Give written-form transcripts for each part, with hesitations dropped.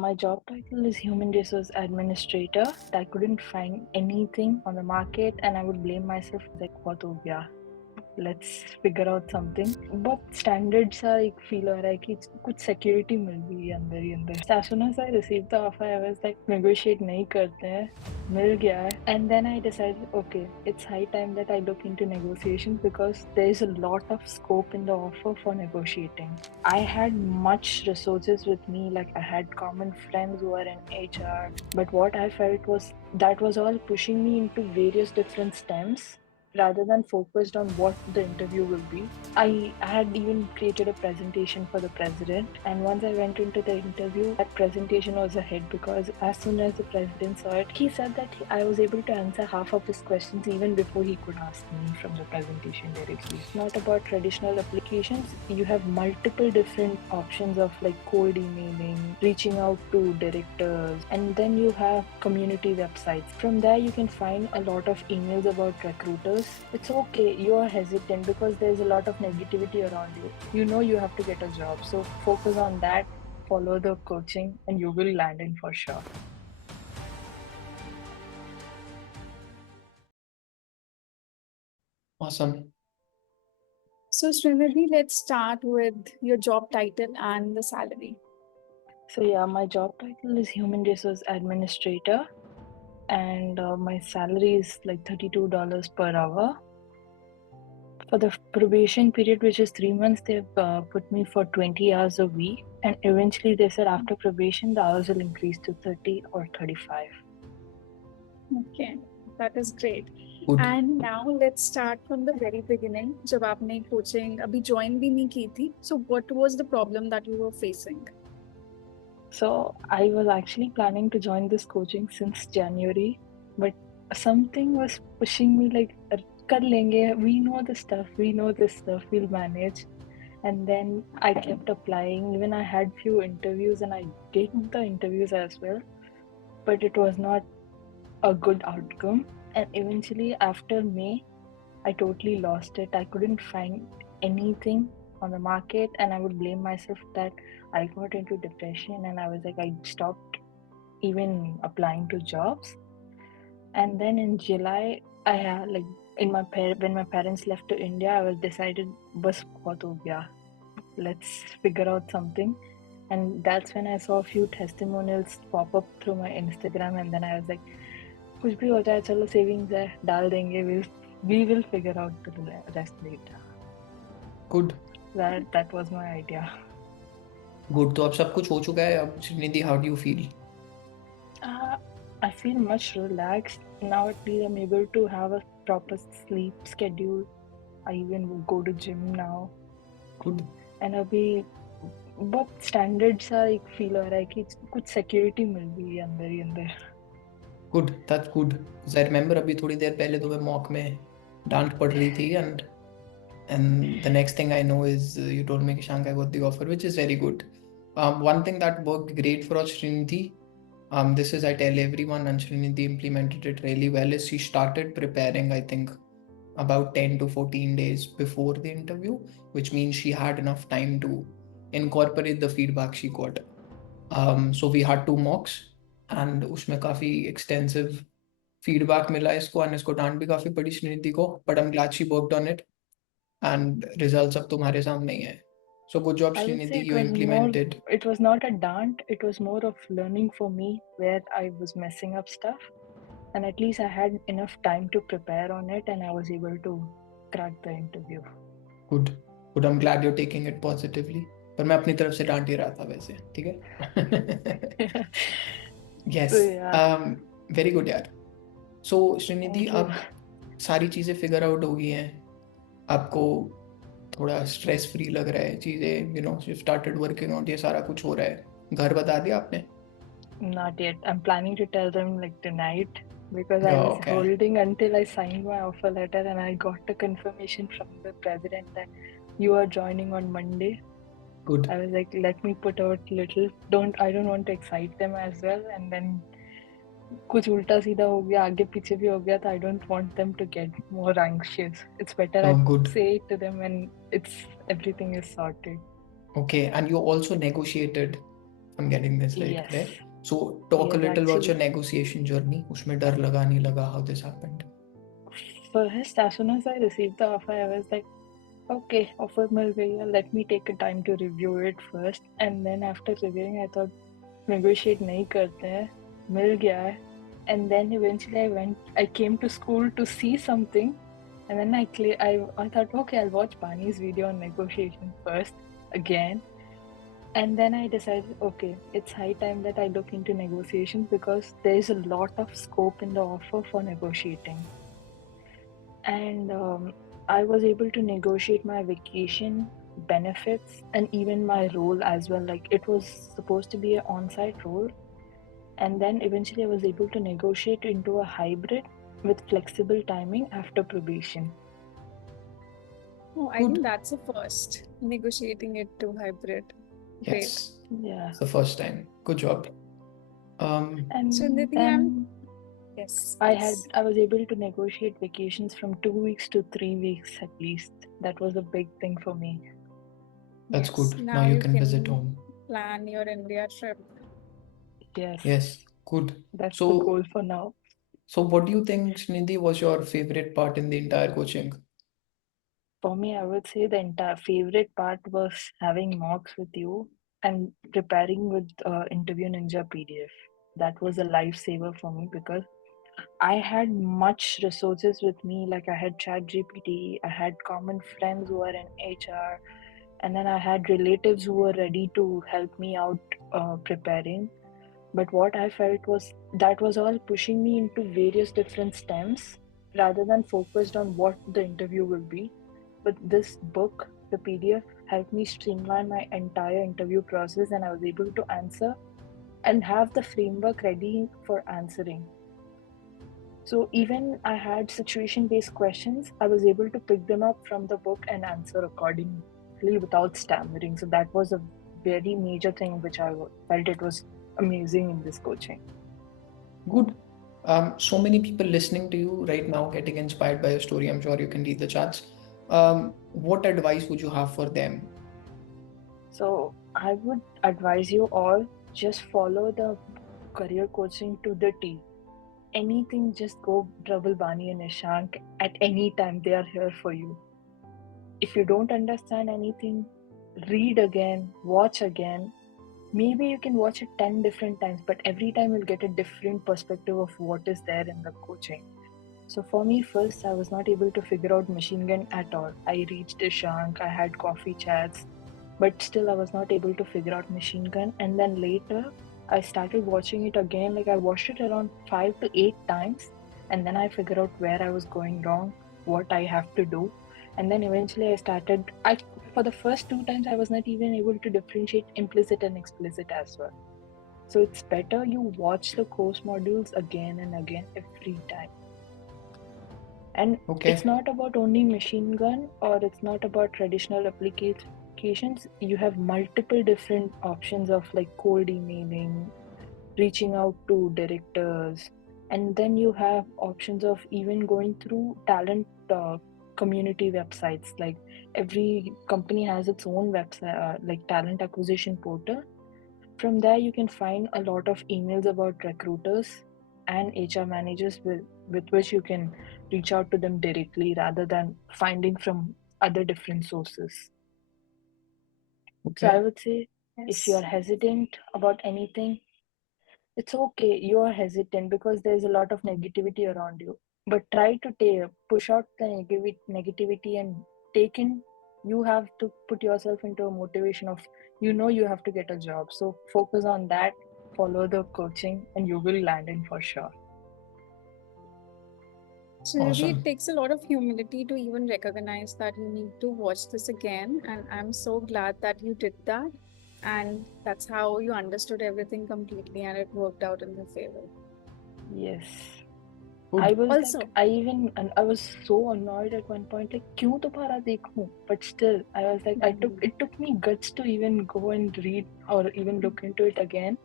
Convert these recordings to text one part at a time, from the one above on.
My job title is Human Resource Administrator. I couldn't find anything on the market and I would blame myself like what हो गया. Let's figure out something. बहुत standard सा एक feel हो रहा है कि कुछ security मिल गई है अंदर ही अंदर. As soon as I received the offer, I was like negotiate नहीं करते हैं. मिल गया है. And then I decided, okay, it's high time that I look into negotiations because there is a lot of scope in the offer for negotiating. I had much resources with me, like I had common friends who are in HR, but what I felt was that was all pushing me into various different stems rather than focused on what the interview will be. I had even created a presentation for the president, and once I went into the interview, that presentation was a hit because as soon as the president saw it, he said that I was able to answer half of his questions even before he could ask me from the presentation directly. It's not about traditional applications. You have multiple different options of like cold emailing, reaching out to directors, and then you have community websites. From there, you can find a lot of emails about recruiters. It's okay, you are hesitant because there's a lot of negativity around you. You know you have to get a job, so focus on that, follow the coaching, and you will land in for sure. Awesome. So, Srinidhi, let's start with your job title and the salary. So yeah, my job title is Human Resource Administrator, and my salary is like $32 per hour. For the probation period, which is 3 months, they've put me for 20 hours a week, and eventually they said after probation the hours will increase to 30 or 35. Okay, that is great. Good. And now let's start from the very beginning. जब आपने coaching अभी join भी नहीं की थी, so what was the problem that you were facing? So I was actually planning to join this coaching since January, but something was pushing me like, कर लेंगे, we know the stuff, we know this stuff, we'll manage. And then I kept applying. Even I had few interviews and I did the interviews as well, but it was not a good outcome. And eventually after May, I totally lost it. I couldn't find anything on the market and I would blame myself that I got into depression and I was like, I stopped even applying to jobs. And then in July, I had like when my parents left to India, I was decided, bas bahut ho gaya. Let's figure out something. And that's when I saw a few testimonials pop up through my Instagram, and then I was like, कुछ भी हो जाए चलो savings है डाल देंगे, we will figure out the rest later. Good. That was my idea. Good. तो अब सब कुछ हो चुका है. अब Srinidhi, how do you feel? I feel much relaxed now. At least I'm able to have a proper sleep schedule. I even go to gym now. Good. And अभी बहुत स्टैंडर्ड सा एक फील हो रहा है कि कुछ सिक्योरिटी मिल गई है अंदर ही अंदर. Good. That's good. Because I remember अभी थोड़ी देर पहले तो मैं मॉक में डांट पड़ रही थी and the next thing I know is you told me कि Shank, I got the offer, which is very good. One thing that worked great for us, Srinidhi, this is I tell everyone, and Srinidhi implemented it really well, is she started preparing, I think, about 10 to 14 days before the interview, which means she had enough time to incorporate the feedback she got. So we had 2 mocks and उसमें काफ़ी extensive feedback मिला इसको, and इसको डांट भी काफ़ी पड़ी श्रीनिधि को, but I'm glad she worked on it and results अब तुम्हारे सामने ही है. So good job, I would say Srinidhi, you implemented. it was not a dant, it was more of learning for me where I was messing up stuff, and at least I had enough time to prepare on it and I was able to crack the interview. Good. Good. I'm glad you're taking it positively. पर मैं अपनी तरफ से डांट ही रहा था वैसे, ठीक है? Yes. So yeah. Very good यार. So Srinidhi, Thank you. अब सारी चीज़ें फिगर आउट हो गई हैं, आपको थोड़ा स्ट्रेस फ्री लग रहा है, चीज़ें यू स्टार्टेड वर्किंग आउट, ये सारा कुछ हो रहा है. घर बता दिया आपने? Not yet. I'm planning to tell them like tonight because I Oh, was okay. holding until I signed my offer letter and I got a confirmation from the president that you are joining on Monday. Good. I was like, let me put out little. I don't want to excite them as well, and then कुछ उल्टा सीधा हो गया, आगे पीछे भी हो गया, तो I don't want them to get more anxious. It's better I Good. say it to them when everything is sorted. Okay, and you also negotiated I'm getting this right, Yes. correct? So talk a Yes, little about your actually. negotiation journey. उसमें डर लगा नहीं लगा? How this happened? First, as soon as I received the offer, I was like, okay, offer मिल गई है. Let me take a time to review it first. And then after reviewing, I thought, negotiate नहीं करते हैं. मिल गया है. And then eventually I came to school to see something. And then I thought, okay, I'll watch Pani's video on negotiation first again. And then I decided, okay, it's high time that I look into negotiations because there is a lot of scope in the offer for negotiating. And I was able to negotiate my vacation benefits and even my role as well. Like it was supposed to be an on-site role. And then eventually I was able to negotiate into a hybrid with flexible timing after probation. Oh, I Good. think that's a first, negotiating it to hybrid. Great. Yes. Yeah. It's the first time. Good job. And So Nidhi, then yes, I please. was able to negotiate vacations from 2 weeks to 3 weeks at least. That was a big thing for me. That's Yes, good. now Now you you can visit can home. plan your India trip. Yes, Yes. Good. that's the So, goal for now. so what do you think, Srinidhi, was your favorite part in the entire coaching? For me, I would say the entire favorite part was having mocks with you and preparing with Interview Ninja PDF. That was a lifesaver for me because I had much resources with me. Like I had ChatGPT, I had common friends who are in HR, and then I had relatives who were ready to help me out preparing. But what I felt was that was all pushing me into various different stems rather than focused on what the interview will be. But this book, the PDF, helped me streamline my entire interview process and I was able to answer and have the framework ready for answering. So even I had situation-based questions, I was able to pick them up from the book and answer accordingly without stammering. So that was a very major thing which I felt it was amazing in this coaching. Good. So many people listening to you right now getting inspired by your story. I'm sure you can read the chats. What advice would you have for them? So I would advise you all just follow the career coaching to the T. Anything, just go trouble Bani and Ishank at any time. They are here for you. If you don't understand anything, read again, watch again. Maybe you can watch it 10 different times, but every time you'll get a different perspective of what is there in the coaching. So for me, first, I was not able to figure out machine gun at all. I reached Ishank, I had coffee chats, but still I was not able to figure out machine gun. And then later, I started watching it again. Like I watched it around 5 to 8 times, and then I figured out where I was going wrong, what I have to do. And then eventually for the first 2 times, I was not even able to differentiate implicit and explicit as well. So it's better you watch the course modules again and again every time. And it's not about only machine gun or it's not about traditional applications. You have multiple different options of like cold emailing, reaching out to directors, and then you have options of even going through talent community websites. Like every company has its own website, like talent acquisition portal. From there, you can find a lot of emails about recruiters and HR managers with which you can reach out to them directly rather than finding from other different sources. So I would say if you are hesitant about anything, it's okay. You are hesitant because there's a lot of negativity around you. But try to push out the negativity and take in. You have to put yourself into a motivation of you have to get a job. So focus on that. Follow the coaching, and you will land in for sure. So really, it takes a lot of humility to even recognize that you need to watch this again. And I'm so glad that you did that. And that's how you understood everything completely and it worked out in your favor. Yes. Good. I was Also, like, I was so annoyed at one point, like, क्यों दोबारा देखूं? But still, I was like, it took me guts to even go and read or even look into it again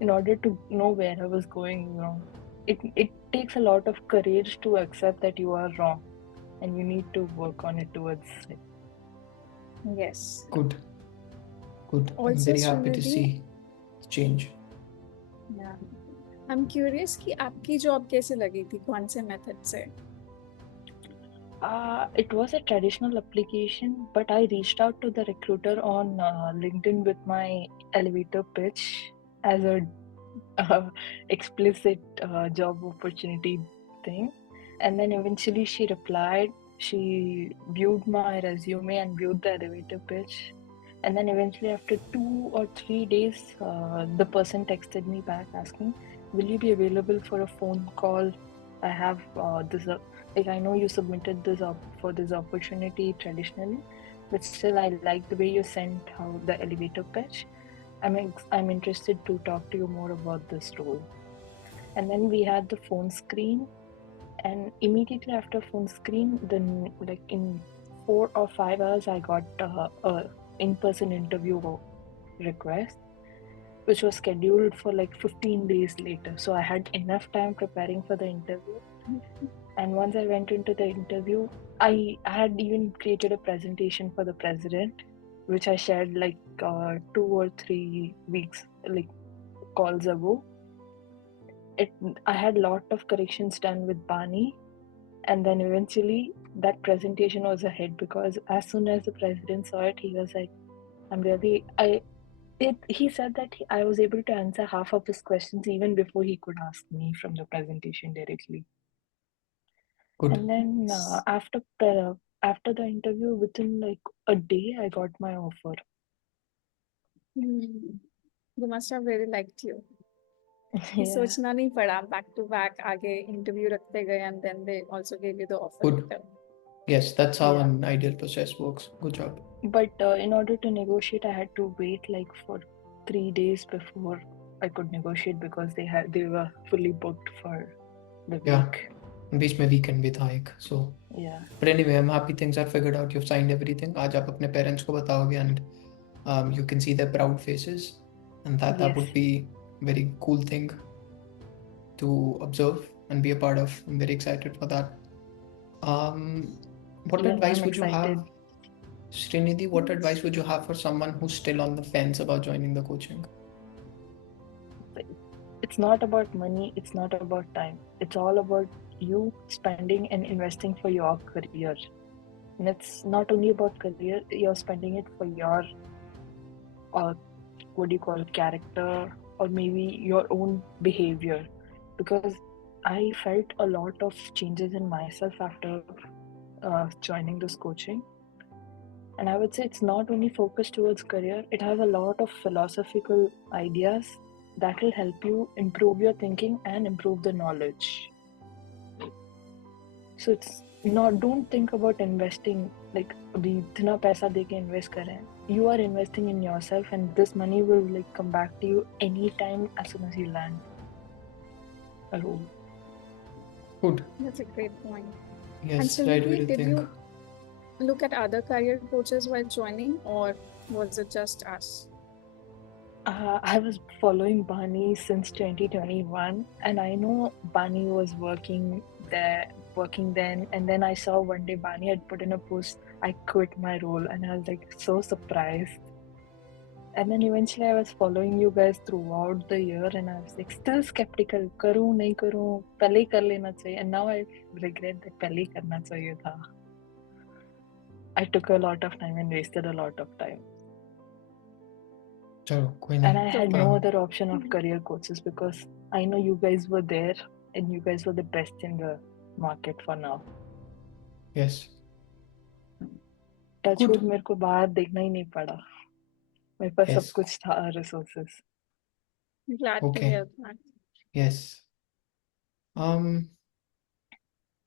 in order to know where I was going wrong. It takes a lot of courage to accept that you are wrong and you need to work on it towards it. Yes. Good. Also, I'm very happy to Srinidhi, see. change. Yeah. I'm curious कि आपकी job कैसे लगी थी, कौन से method से? It was a traditional application, but I reached out to the recruiter on LinkedIn with my elevator pitch as a explicit job opportunity thing. And then eventually she replied. She viewed my resume and viewed the elevator pitch. And then eventually, after 2 or 3 days, the person texted me back asking, "Will you be available for a phone call? I have this. Like I know you submitted this up for this opportunity traditionally, but still I like the way you sent how the elevator pitch. I'm interested to talk to you more about this role." And then we had the phone screen, and immediately after phone screen, then like in 4 or 5 hours, I got a in-person interview request, which was scheduled for like 15 days later. So I had enough time preparing for the interview. And once I went into the interview, I had even created a presentation for the president, which I shared like 2 or 3 weeks, like calls ago. I had a lot of corrections done with Bani, and then eventually that presentation was a hit because as soon as the president saw it, he was like, he said that I was able to answer half of his questions even before he could ask me from the presentation directly. Good. And then after the interview, within like a day, I got my offer. They must have really liked you. Yeah. सोचना नहीं पड़ा, back to back आगे interview रखते गए and then they also gave you the offer Good. letter. Yes, that's how Yeah. an ideal process works. Good job. But in order to negotiate, I had to wait like for 3 days before I could negotiate because they were fully booked for the Yeah. week. बीच में weekend भी था एक, so. Yeah. But anyway, I'm happy things are figured out. You've signed everything. आज आप अपने parents को बताओगे and you can see their proud faces, and that Yes. would be very cool thing to observe and be a part of. I'm very excited for that. What Even advice I'm would you have, excited. Srinidhi? What advice would you have for someone who's still on the fence about joining the coaching? It's not about money, it's not about time. It's all about you spending and investing for your career. And it's not only about career, you're spending it for your what do you call it, character, or maybe your own behavior. Because I felt a lot of changes in myself after joining this coaching. And I would say it's not only focused towards career, it has a lot of philosophical ideas that will help you improve your thinking and improve the knowledge. So it's not, don't think about investing like अभी इतना पैसा देके invest कर रहे हैं. You are investing in yourself, and this money will like come back to you anytime as soon as you land a role. Good. That's a great point. Yes, And so right way to did think. you look at other career coaches while joining, or was it just us? I was following Bani since 2021, and I know Bani was working then. And then I saw one day Bani had put in a post, "I quit my role," and I was like so surprised. And then eventually I was following you guys throughout the year, and I was like still skeptical. करूँ नहीं करूँ, पहले ही कर लेना चाहिए. And now I regret that पहले ही करना चाहिए था. I took a lot of time and wasted a lot of time. चलो कोई And नहीं. I had no Um, other option of career coaches because I know you guys were there and you guys were the best in the market for now. Yes. Touchwood, Good. मेरे को बाहर देखना ही नहीं पड़ा. मेरे पास Yes. सब कुछ था, resources. Glad to Okay. hear that. Yes.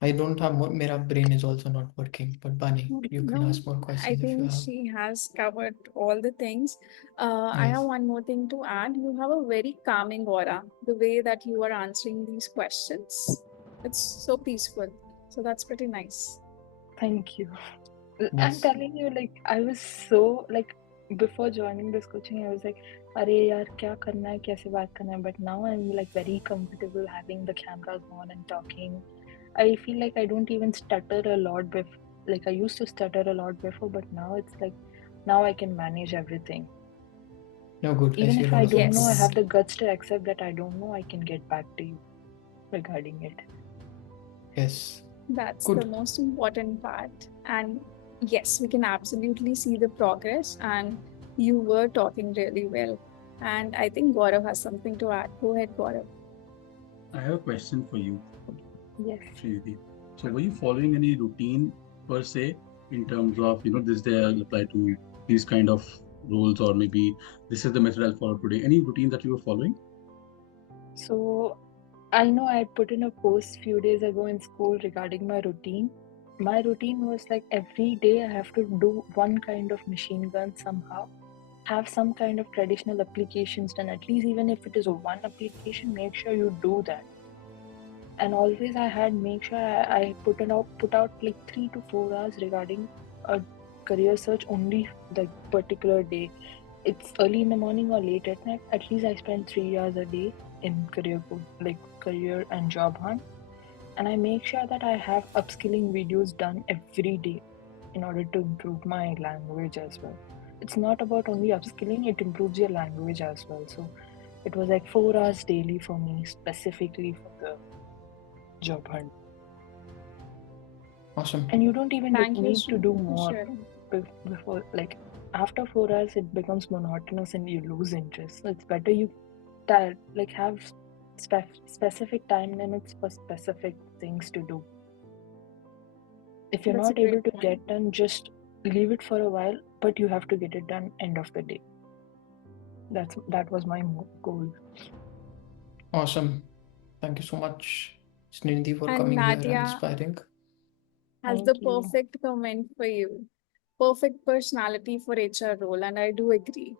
I don't have more. मेरा brain is also not working. But Bani, you can No, ask more I questions if you think have. she has covered all the things. I Yes. have one more thing to add. You have a very calming aura. The way that you are answering these questions, it's so peaceful. So that's pretty nice. Thank you. I'm Yes. telling you, like I was so like before joining this coaching, I was like, अरे यार क्या करना है, कैसे बात करना है. But now I'm like very comfortable having the cameras on and talking. I feel like I don't even stutter a lot before. Like I used to stutter a lot before, but now it's like now I can manage everything. No, good. I Even see a if lot I of don't know, I Yes. have improvement. the guts to accept that I don't know. I can get back to you regarding it. Yes. That's the Good. most important part. And yes, we can absolutely see the progress. And you were talking really well. And I think Gaurav has something to add. Go ahead, Gaurav. I have a question for you, Yes. Srinidhi. So, were you following any routine per se in terms of, this day I'll apply to these kind of roles, or maybe this is the method I'll follow today? Any routine that you were following? So I know I had put in a post few days ago in school regarding my routine. My routine was like every day I have to do one kind of machine gun somehow, have some kind of traditional applications done, at least even if it is one application, make sure you do that. And always I had make sure I put out like 3 to 4 hours regarding a career search only the particular day. It's early in the morning or late at night. At least I spend 3 hours a day in career and job hunt, and I make sure that I have upskilling videos done every day in order to improve my language as well. It's not about only upskilling; it improves your language as well. So it was like 4 hours daily for me specifically for the job hunt. Awesome. And you don't even Thank you, need to do Srinidhi, for more sharing. before, like after 4 hours it becomes monotonous and you lose interest. So it's better you like have specific time limits for specific things to do. If you're That's a not able great to point. get done, just leave it for a while, but you have to get it done end of the day. That was my goal. Awesome. Thank you so much, Srinidhi, for And coming here and Nadia inspiring. has the Thank you. perfect comment for you. Perfect personality for HR role, and I do agree.